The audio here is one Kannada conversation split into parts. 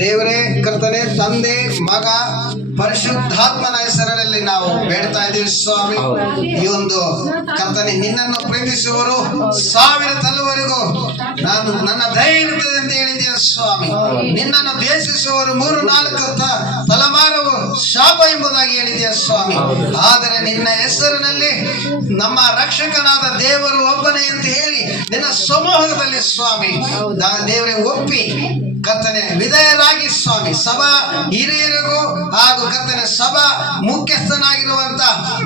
ದೇವರೇ ಕರ್ತನೆ, ತಂದೆ, ಮಗ, ಪರಿಶುದ್ಧಾತ್ಮನ ಹೆಸರಿನಲ್ಲಿ ನಾವು ಬೇಡ್ತಾ ಇದ್ದೀವಿ ಸ್ವಾಮಿ. ಈ ಒಂದು ಕರ್ತನೆ, ನಿನ್ನನ್ನು ಪ್ರೀತಿಸುವರು ಸಾವಿರ ತಲುವರೆಗೂ ನಾನು ನನ್ನ ಧೈರ್ಯತೆ ಅಂತ ಹೇಳಿದೆಯ ಸ್ವಾಮಿ. ನಿನ್ನನ್ನು ದ್ವೇಷಿಸುವರು 3-4 ತಲೆಮಾರು ಶಾಪ ಎಂಬುದಾಗಿ ಹೇಳಿದೆಯ ಸ್ವಾಮಿ. ಆದರೆ ನಿನ್ನ ಹೆಸರಿನಲ್ಲಿ ನಮ್ಮ ರಕ್ಷಕನಾದ ದೇವರು ಒಬ್ಬನೇ ಅಂತ ಹೇಳಿ ನಿನ್ನ ಸಮೂಹದಲ್ಲಿ ಸ್ವಾಮಿ ದೇವರೇ ಒಪ್ಪಿ ಕರ್ತನೆ ವಿಧೇಯರಾಗಿ ಸ್ವಾಮಿ, ಸಭಾ ಹಿರಿಯರಿಗೂ ಹಾಗೂ ಕರ್ತನೆ ಸಭಾ ಮುಖ್ಯಸ್ಥನಾಗಿರುವಂತ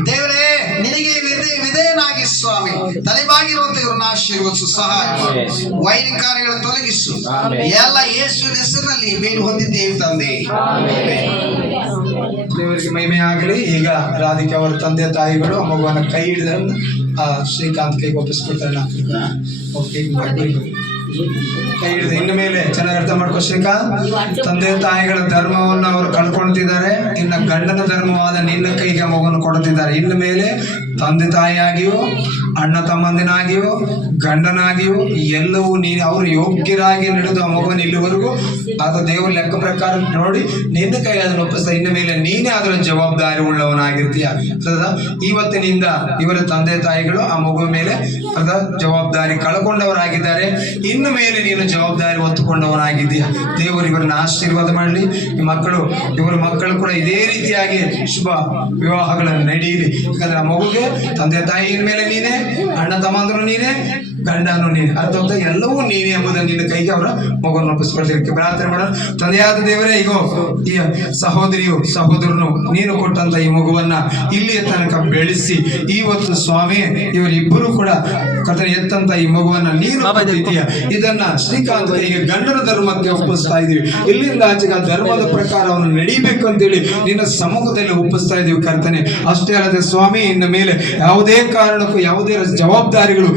ದೇವರೇ ನಿನಗೆ ವಿಧೇಯನಾಗಿ ಸ್ವಾಮಿ ತಲೆಬಾಗಿರುವಂತ ಇವ್ರನ್ನ ಆಶೀರ್ವದಿಸು, ಸಹಾಯ ವೈರಿಕಾರಿಗಳನ್ನು ತೊಲಗಿಸು. ಎಲ್ಲ ಯೇಸುವಿನ ಹೆಸರಿನಲ್ಲಿ ಬೇಡಿ ಹೊಂದಿದ್ದೇವೆ ತಂದೆ. ದೇವರಿಗೆ ಮಹಿಮೆ ಆಗಲಿ. ಈಗ ರಾಧಿಕೆ ಅವರ ತಂದೆ ತಾಯಿಗಳು ಆ ಮಗುವನ್ನು ಕೈ ಹಿಡಿದ ಶ್ರೀಕಾಂತ್ ಕೈಗೆ ಒಪ್ಪಿಸ್ಕೊಡ್ತಾರೆ. ಕೈ ಹಿಡಿದು ಇನ್ನು ಮೇಲೆ ಚೆನ್ನಾಗಿ ಅರ್ಥ ಮಾಡ್ಕೋ ಶ್ರೀಕಾಂತ್. ತಂದೆ ತಾಯಿಗಳ ಧರ್ಮವನ್ನು ಅವರು ಕಳ್ಕೊಳ್ತಿದ್ದಾರೆ, ಇನ್ನು ಗಂಡನ ಧರ್ಮವಾದ ನಿನ್ನ ಕೈಗೆ ಮಗುವನ್ನು ಕೊಡುತ್ತಿದ್ದಾರೆ. ಇನ್ನು ಮೇಲೆ ತಂದೆ ತಾಯಿಯಾಗಿಯೋ ಅಣ್ಣ ತಮ್ಮಂದಿನಾಗಿಯೋ ಗಂಡನಾಗಿಯೋ ಎಲ್ಲವೂ ನೀನು ಅವರು ಯೋಗ್ಯರಾಗಿ ನಡೆದು ಆ ಮಗುವನ್ನು ಇಲ್ಲಿವರೆಗೂ ಅದು ದೇವರ ಲೆಕ್ಕ ಪ್ರಕಾರ ನೋಡಿ ನಿನ್ನ ಕೈ ಅದನ್ನು ಒಪ್ಪಿಸ್ತಾ. ಇನ್ನು ಮೇಲೆ ನೀನೇ ಅದರ ಜವಾಬ್ದಾರಿ ಉಳ್ಳವನಾಗಿರ್ತೀಯ. ಇವತ್ತಿನಿಂದ ಇವರ ತಂದೆ ತಾಯಿಗಳು ಆ ಮಗುವಿನ ಮೇಲೆ ಅದ ಜವಾಬ್ದಾರಿ ಕಳ್ಕೊಂಡವರಾಗಿದ್ದಾರೆ. ಇನ್ನು ಮೇಲೆ ನೀನು ಜವಾಬ್ದಾರಿ ಹೊತ್ತುಕೊಂಡವನಾಗಿದ್ದೀಯ. ದೇವರು ಇವರನ್ನ ಆಶೀರ್ವಾದ ಮಾಡಲಿ. ಇವರ ಮಕ್ಕಳು ಕೂಡ ಇದೇ ರೀತಿಯಾಗಿ ಶುಭ ವಿವಾಹಗಳನ್ನು ನಡೆಯಲಿ. ಯಾಕಂದ್ರೆ ಆ ಮಗುಗೆ ತಂದೆ ತಾಯಿಯ ಮೇಲೆ ನೀನೇ, ಅಣ್ಣ ತಮ್ಮಂದ್ರು ನೀನೇ, ಗಂಡನು ನೀನೆ, ಅರ್ಥ ಎಲ್ಲವೂ ನೀನೆ ಎಂಬುದನ್ನು ನಿನ್ನ ಕೈಗೆ ಅವರ ಮಗುವನ್ನು ಒಪ್ಪಿಸ್ಕೊಳ್ತಿರಕ್ಕೆ ಪ್ರಾರ್ಥನೆ ಮಾಡೋಣ. ತಂದೆಯಾದ ದೇವರೇ, ಈಗ ಈ ಸಹೋದರಿಯು ಸಹೋದರನು ನೀನು ಕೊಟ್ಟಂತ ಈ ಮಗುವನ್ನ ಇಲ್ಲಿಯ ತನಕ ಬೆಳೆಸಿ ಇವತ್ತು ಸ್ವಾಮಿ ಇವರಿಬ್ಬರು ಕೂಡ ಕರ್ತನೆ ಎತ್ತಂತ ಈ ಮಗುವನ್ನ ನೀನು ಕೊಟ್ಟಿದ್ದೀಯ. ಇದನ್ನ ಶ್ರೀಕಾಂತ್ ಕೈಗೆ ಗಂಡನ ಧರ್ಮಕ್ಕೆ ಒಪ್ಪಿಸ್ತಾ ಇದೀವಿ. ಇಲ್ಲಿಂದ ಆಚೆಗೆ ಧರ್ಮದ ಪ್ರಕಾರ ಅವನು ನಡೀಬೇಕು ಅಂತೇಳಿ ನಿನ್ನ ಸಮ್ಮುಖದಲ್ಲಿ ಒಪ್ಪಿಸ್ತಾ ಇದೀವಿ ಕರ್ತನೆ. ಅಷ್ಟೇ ಅಲ್ಲದೆ ಸ್ವಾಮಿ, ಇನ್ನು ಮೇಲೆ ಯಾವುದೇ ಕಾರಣಕ್ಕೂ ಯಾವುದೇ ಜವಾಬ್ದಾರಿಗಳು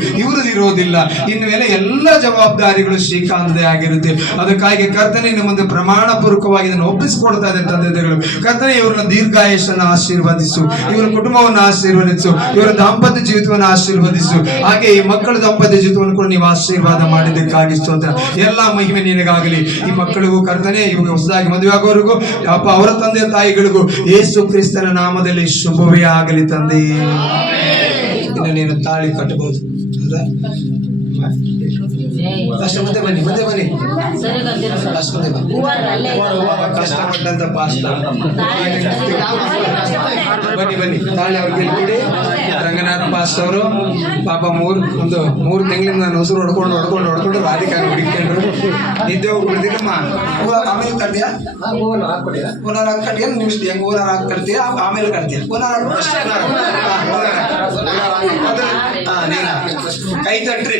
ಇರುವುದಿಲ್ಲ. ಇನ್ನು ಮೇಲೆ ಎಲ್ಲ ಜವಾಬ್ದಾರಿಗಳು ಶ್ರೀಕಾಂತದೇ ಆಗಿರುತ್ತೆ. ಅದಕ್ಕಾಗಿ ಕರ್ತನೆ ನಿಮ್ಮ ಮುಂದೆ ಪ್ರಮಾಣ ಪೂರ್ವಕವಾಗಿ ಇದನ್ನು ಒಪ್ಪಿಸಿಕೊಡ್ತಾ ಇದ್ದಾರೆ ತಂದೆಗಳು. ಕರ್ತನೆ ಇವ್ರನ್ನ ದೀರ್ಘಾಯುಷನ್ನು ಆಶೀರ್ವದಿಸು, ಇವರ ಕುಟುಂಬವನ್ನು ಆಶೀರ್ವದಿಸು, ಇವರ ದಾಂಪತ್ಯ ಜೀವಿತವನ್ನು ಆಶೀರ್ವದಿಸು. ಹಾಗೆ ಈ ಮಕ್ಕಳ ದಾಂಪತ್ಯ ಜೀವಿತವನ್ನು ಕೂಡ ನೀವು ಆಶೀರ್ವಾದ ಮಾಡಿದ್ದಕ್ಕಾಗಿ ಸ್ತೋತ್ರ. ಎಲ್ಲ ಮಹಿಮೆ ನಿನಗಾಗಲಿ. ಈ ಮಕ್ಕಳಿಗೂ ಕರ್ತನೆ ಇವಾಗ ಹೊಸದಾಗಿ ಮದುವೆ ಆಗೋರಿಗೂ ಅಪ್ಪ ಅವರ ತಂದೆ ತಾಯಿಗಳಿಗೂ ಯೇಸು ಕ್ರಿಸ್ತನ ನಾಮದಲ್ಲಿ ಶುಭವೇ ಆಗಲಿ ತಂದೆ. ಇನ್ನು ನೀನು ತಾಳಿ ಕಟ್ಟಬಹುದು. ಅಷ್ಟು ಮುಂದೆ ಬನ್ನಿ ಅಷ್ಟು ಮುಂದೆ ಬನ್ನಿ. ಕಷ್ಟಪಟ್ಟಂತ ಪಾಸ್ತ ಬನ್ನಿ ತಾಳಿ ಅವ್ರಿಗೆ ಕೊಡಿ. ರಂಗನಾಥ್ ಪಾಸ್ಟ್ ಅವರು ಪಾಪ ಮೂರು ತಿಂಗಳಿಂದ ನಾನು ಉಸಿರು ಹೊಡ್ಕೊಂಡು ರಾಧಿಕಾರಿ ಹುಡುಕೊಂಡ್ರು. ನಿದ್ದೆ ಹೋಗ್ಬಿಡ್ತೀನಮ್ಮ. ಆಮೇಲೆ ಕಟ್ತೀಯಾ ಓನಾರ ಹಾಕಿ ನಿಮಿಷ ಹೆಂಗ್ ಓನಾರ ಹಾಕಿ ಕಟ್ತೀಯ, ಆಮೇಲೆ ಕಟ್ತೀಯ ಓನಾರ ಕೈ ತಟ್ರಿ.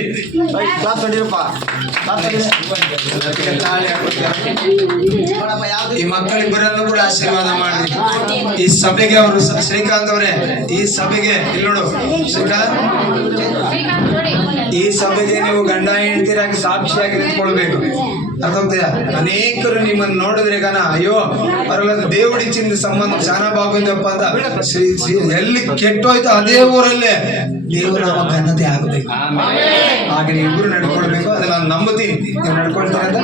ಈ ಮಕ್ಕಳಿಬ್ಬರನ್ನು ಕೂಡ ಆಶೀರ್ವಾದ ಮಾಡಿ ಈ ಸಭೆಗೆ ಅವರು ಶ್ರೀಕಾಂತ್ ಅವರೇ, ಈ ಸಭೆಗೆ ಇಲ್ಲಿ ನೋಡು ಶ್ರೀಕಾಂತ್, ಈ ಸಭೆಗೆ ನೀವು ಗಂಡ ಹೆಂಡತಿರಾಗಿ ಸಾಕ್ಷಿಯಾಗಿ ನಿಂತ್ಕೊಳ್ಬೇಕು. ಅರ್ಥಾಗ್ತದಾ? ಅನೇಕರು ನಿಮ್ಮನ್ನು ನೋಡಿದ್ರೆ ಗನ ಅಯ್ಯೋ ಪರವಾಗಿಲ್ಲ ದೇವಡಿಚ್ಚಿಂದ ಸಂಬಂಧ ಶಾನಾ ಬಾಗುಂದಪ್ಪ ಅಂತ ಎಲ್ಲಿ ಕೆಟ್ಟೋಯ್ತು ಅದೇ ಊರಲ್ಲೇ ದೇವರ ಘನತೆ ಆಗಬೇಕು. ಹಾಗೆ ನೀವಿಬ್ಬರು ನಡ್ಕೊಳ್ಬೇಕು. ಅದನ್ನ ನಾನು ನಂಬುತ್ತೀನಿ, ನೀವು ನಡ್ಕೊಳ್ತೀರ ಅಂತ.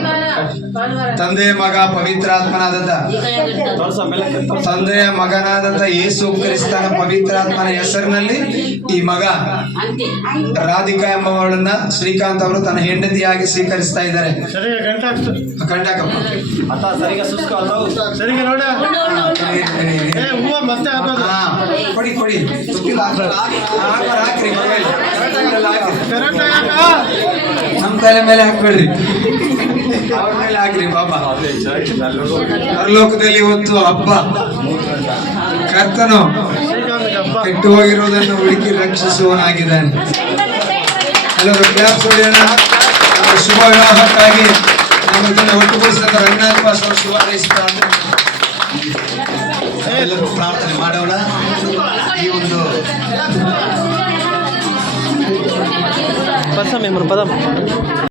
ತಂದೆ ಮಗ ಪವಿತ್ರಾತ್ಮನಾದಂತ ತಂದೆಯ ಮಗನಾದಂತ ಯೇಸು ಕ್ರಿಸ್ತನ ಪವಿತ್ರಾತ್ಮನ ಹೆಸರಿನಲ್ಲಿ ಈ ಮಗ ರಾಧಿಕಾ ಎಂಬವಳನ್ನ ಶ್ರೀಕಾಂತ್ ಅವರು ತನ್ನ ಹೆಂಡತಿಯಾಗಿ ಸ್ವೀಕರಿಸ್ತಾ ಇದ್ದಾರೆ. ಕೊಡಿ ನಮ್ಮ ತಲೆ ಮೇಲೆ ಹಾಕ್ಬೇಡ್ರಿ, ಅವ್ರ ಮೇಲೆ ಹಾಕ್ರಿ ಬಾಬಾ. ಪರಲೋಕದಲ್ಲಿ ಇವತ್ತು ಹಬ್ಬ. ಕರ್ತನು ಕೆಟ್ಟು ಹೋಗಿರುವುದನ್ನು ಹುಡುಕಿ ರಕ್ಷಿಸುವನಾಗಿದ್ದಾನೆ. ಎಲ್ಲರೂ ಕ್ಲಾಪ್ಸ್ ಹೊಡೆಯೋಣ. ಶುಭ ವಿವಾಹಕ್ಕಾಗಿ ನಮ್ಮ ಇದನ್ನು ಒಟ್ಟುಗೂಡಿಸಿದ ರಂಗನಾಥ್ ಪಾಸ್ಟ್ ಅವರು ಶುಭ ಹಾರೈಸುತ್ತಾರೆ. ಎಲ್ಲರೂ ಪ್ರಾರ್ಥನೆ ಮಾಡೋಣ. ಈ ಒಂದು pasa, mi amor,